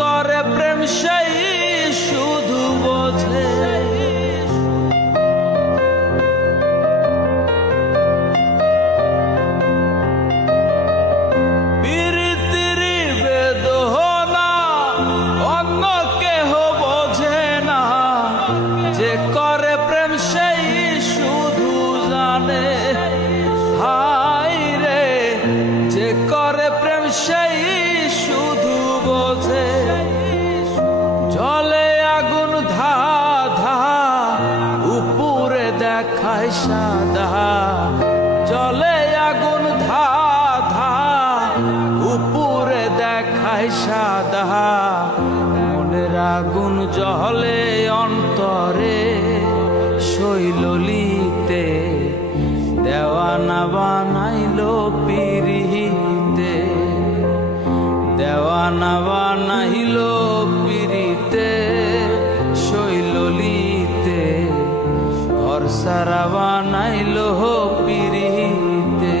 করে প্রেম সেই শুধু বোঝে। প্রীতির বেদনা অন্য কেহ বোঝে না, যে করে প্রেম সেই শুধু জানে। হায় রে, যে করে প্রেম সেই শুধু বোঝে। জলে আগুন ধা ধা, উপরে দেখায় সাদা। জলে আগুন ধা ধা, উপরে দেখায় সাদা। মনের আগুন জ্বলে অন্তরে শৈললিতে, দেওয়ানা বানাইলো পিরিতে। দেওয়ানা বানাইলো পিরিতে শৈললিতে, ঘর সারা বানাইলো পিরিতে।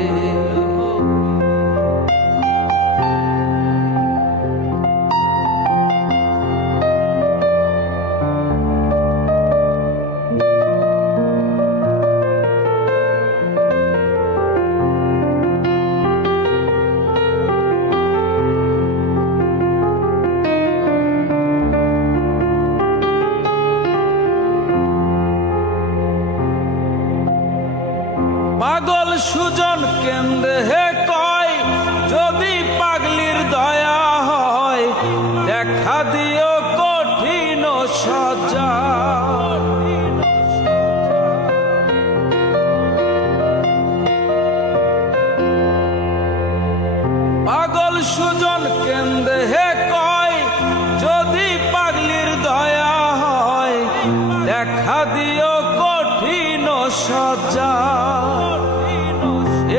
পাগল সুজন কেন্দ্রে কয়, যদি পাগলির দয়া হয়, দেখা দিও কঠিন সজা। পাগল সুজন কেন্দ্রে কয়, যদি পাগলির দয়া হয়, দেখা দিও কঠিন সজা।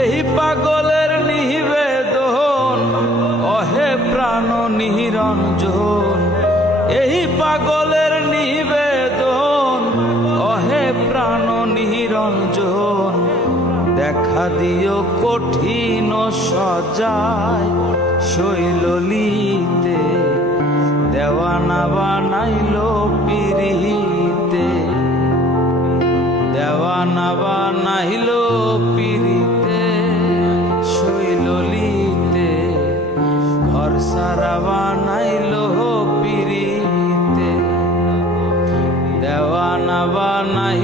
এই পাগলের নিবেদন অহে প্রাণ নিরঞ্জন। এই পাগলের নিবেদন অহে প্রাণ নিরঞ্জন। দেখা দিও কঠিন সজায় শৈললিতে, দেওয়ানা বানাইলো পিরিতে। দেওয়ানা বানাইলো পিরিতে শৈললিতে, ঘর সারা বানাইলো পিরিতে। দেওয়ানা বানাইলো